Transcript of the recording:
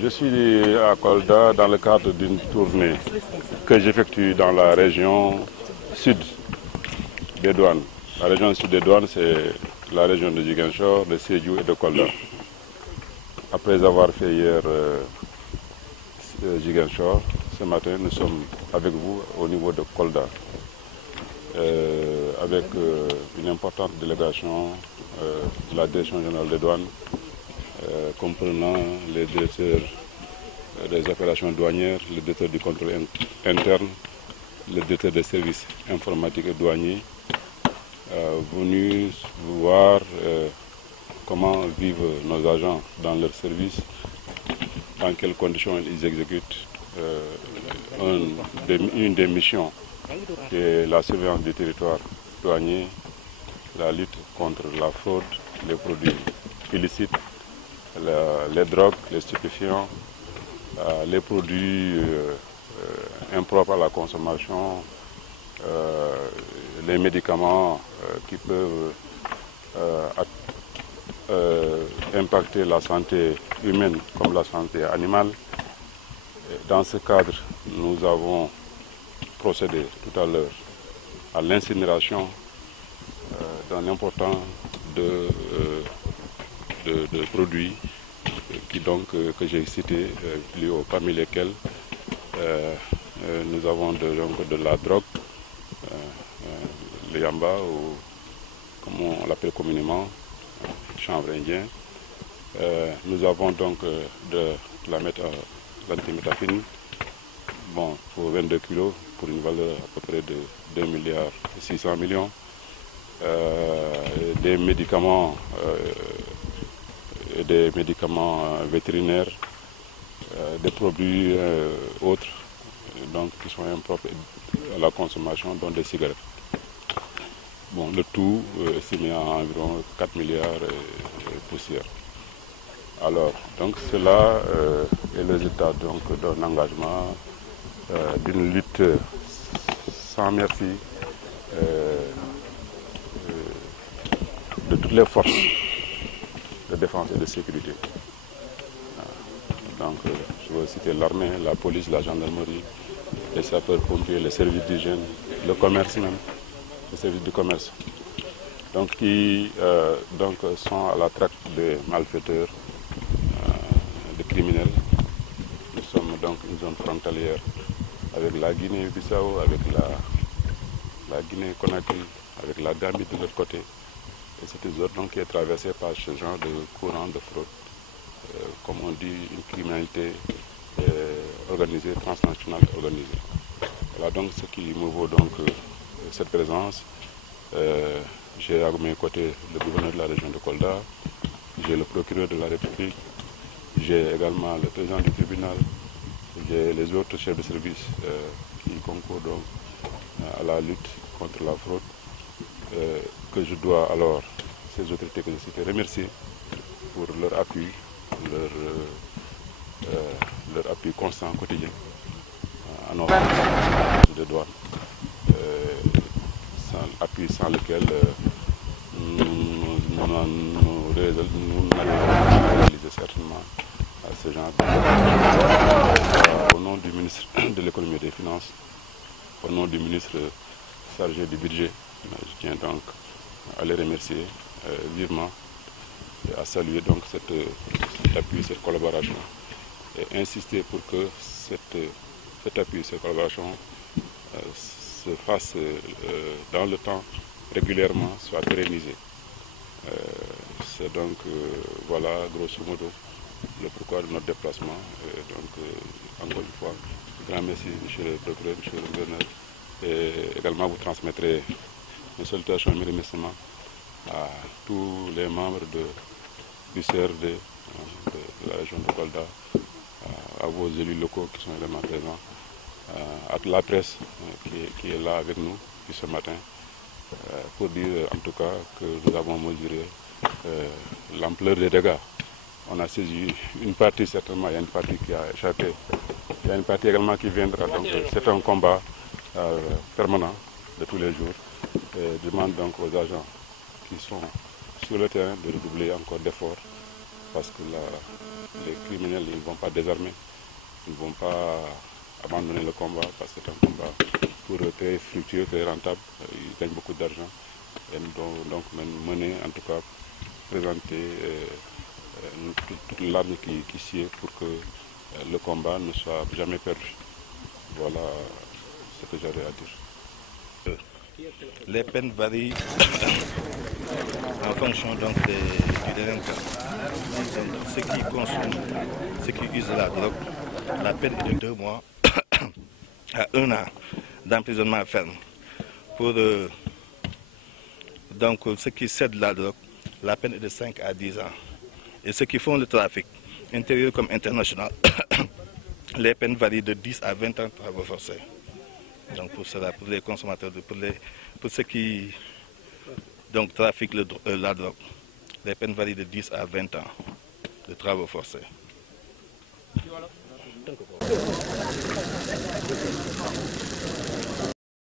Je suis à Kolda dans le cadre d'une tournée que j'effectue dans la région sud des douanes. La région sud des douanes, c'est la région de Ziguinchor, de Sédhiou et de Kolda. Après avoir fait hier Ziguinchor, ce matin, nous sommes avec vous au niveau de Kolda, avec une importante délégation de la Direction générale des douanes, comprenant les directeurs des opérations douanières, le directeur du contrôle interne, le directeur des services informatiques et douaniers, venus voir comment vivent nos agents dans leur service, dans quelles conditions ils exécutent une des missions qui est la surveillance du territoire douanier, la lutte contre la fraude, les produits illicites, les drogues, les stupéfiants, les produits impropres à la consommation, les médicaments qui peuvent impacter la santé humaine comme la santé animale. Dans ce cadre, nous avons procédé tout à l'heure à l'incinération d'un important de produits que j'ai cités plus haut, parmi lesquels nous avons de la drogue, le yamba, ou comme on l'appelle communément, chanvre indien. Nous avons donc de la l'antiméthaphine, bon, pour 22 kg, pour une valeur à peu près de 2 milliards 600 millions. Des médicaments vétérinaires, des produits autres donc, qui sont impropres à la consommation, dont des cigarettes. Bon, le tout estimé à environ 4 milliards et poussière. Alors, donc cela est le résultat d'un engagement, d'une lutte sans merci de toutes les forces de défense et de sécurité. Donc, je veux citer l'armée, la police, la gendarmerie, les sapeurs-pompiers, les services d'hygiène, le commerce même, les services du commerce, donc qui sont à la traque des malfaiteurs, des criminels. Nous sommes donc une zone frontalière avec la Guinée-Bissau, avec la Guinée-Conakry, avec la Gambie de l'autre côté. Et c'est une zone donc qui est traversée par ce genre de courant de fraude, comme on dit, une criminalité organisée, transnationale organisée. Voilà donc ce qui me vaut donc cette présence. J'ai à mes côtés le gouverneur de la région de Kolda, j'ai le procureur de la République, j'ai également le président du tribunal, j'ai les autres chefs de service qui concourent donc à la lutte contre la fraude, que je dois alors, ces autorités que je citais, remercier pour leur appui, leur appui constant, quotidien, à nos forces de douane, appui sans lequel nous n'allons pas réaliser certainement ce genre de... Au nom du ministre de l'économie et des finances, au nom du ministre chargé du budget, je tiens donc à les remercier vivement et à saluer donc cet appui, cette collaboration, et insister pour que cet appui, cette collaboration se fasse dans le temps, régulièrement, soit pérennisé. C'est donc, voilà, grosso modo, le pourquoi de notre déplacement. Encore une fois, grand merci, monsieur le procureur, monsieur le gouverneur. Et également, vous transmettrez mes salutations et mes remerciements à tous les membres du CRD de la région de Kolda, à vos élus locaux qui sont également présents, à la presse qui est là avec nous depuis ce matin, pour dire en tout cas que nous avons mesuré l'ampleur des dégâts. On a saisi une partie, certainement, il y a une partie qui a échappé, il y a une partie également qui viendra. Donc c'est un combat permanent de tous les jours. Et je demande donc aux agents qui sont sur le terrain de redoubler encore d'efforts, parce que les criminels ils ne vont pas désarmer, ils ne vont pas abandonner le combat parce que c'est un combat pour très fructueux, très rentable, ils gagnent beaucoup d'argent. Et donc mener, en tout cas, présenter toute l'arme qui sied pour que le combat ne soit jamais perdu. Voilà ce que j'aurais à dire. Les peines varient en fonction donc du délinquant. Donc, ceux qui consomment, ceux qui usent la drogue, la peine est de 2 mois à 1 an d'emprisonnement ferme. Pour donc, ceux qui cèdent la drogue, la peine est de 5 à 10 ans. Et ceux qui font le trafic, intérieur comme international, les peines varient de 10 à 20 ans de travaux forcés. Donc pour cela, pour les consommateurs, pour ceux qui donc, trafiquent la drogue, les peines varient de 10 à 20 ans de travaux forcés.